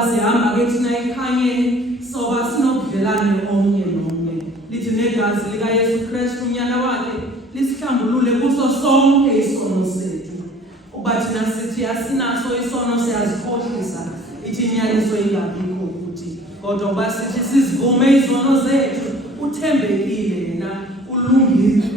ngoba sihamba ke thina ekhanyeni soba sinobudlelane omnye nomnye lithi negazi lika Yesu Kristu unyana wakhe lisihlambulule kuso sonke isono sethu uba thina sithi asinaso isono siyazikhohlisa ithi inyaniso ingabikho ukuthi kodwa basithi sizivume izono zethu uthembekile yena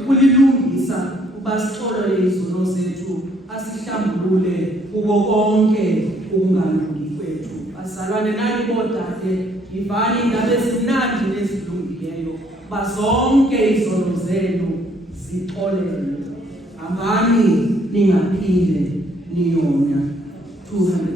ulilungisa ubasixolele izono zethu asihlambulule kuko konke ukungalungi kwethu asalwane nani bodade ivani indaba ezimnandi nezilungileyo bazonke izono zenu zixolelwe hambani ningaphinde niyona 200